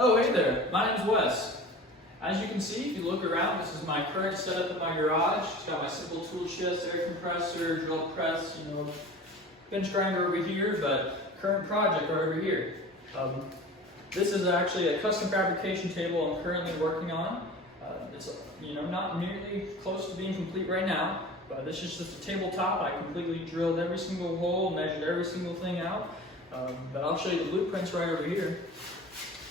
Oh, hey there, my name's Wes. As you can see, if you look around, this is my current setup in my garage. It's got my simple tool chest, air compressor, drill press, bench grinder over here, but current project right over here. This is actually a custom fabrication table I'm currently working on. It's not nearly close to being complete right now, but this is just a tabletop. I completely drilled every single hole, measured every single thing out, but I'll show you the blueprints right over here.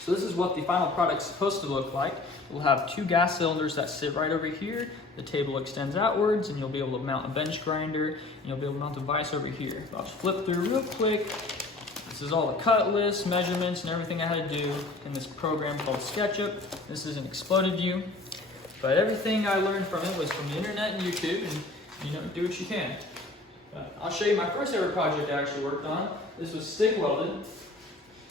So this is what the final product's supposed to look like. We'll have two gas cylinders that sit right over here. The table extends outwards and you'll be able to mount a bench grinder and you'll be able to mount a vise over here. I'll just flip through real quick. This is all the cut lists, measurements, and everything I had to do in this program called Sketchup. This is an exploded view, but everything I learned from it was from the internet and YouTube, and do what you can. I'll show you my first ever project I actually worked on. This was stick welded.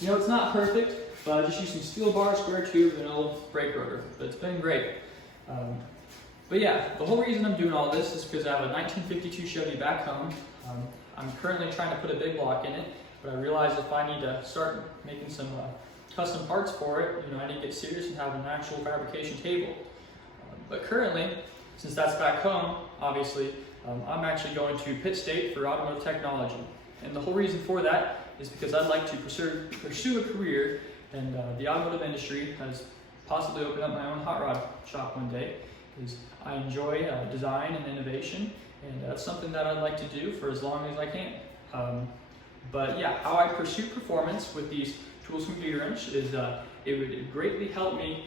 It's not perfect, but I just used some steel bar, square tube, and an old brake rotor. But it's been great. But yeah, the whole reason I'm doing all this is because I have a 1952 Chevy back home. I'm currently trying to put a big block in it, but I realized if I need to start making some custom parts for it, I need to get serious and have an actual fabrication table. But currently, since that's back home, obviously, I'm actually going to Pitt State for Automotive Technology. And the whole reason for that is because I'd like to pursue a career in the automotive industry, as possibly open up my own hot rod shop one day, because I enjoy design and innovation, and that's something that I'd like to do for as long as I can. But yeah, how I pursue performance with these tools from GearWrench is it would greatly help me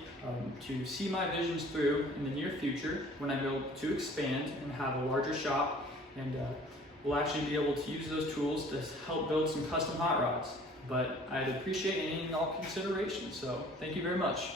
to see my visions through in the near future when I'm able to expand and have a larger shop, and we'll actually be able to use those tools to help build some custom hot rods. But I'd appreciate any and all consideration, so thank you very much.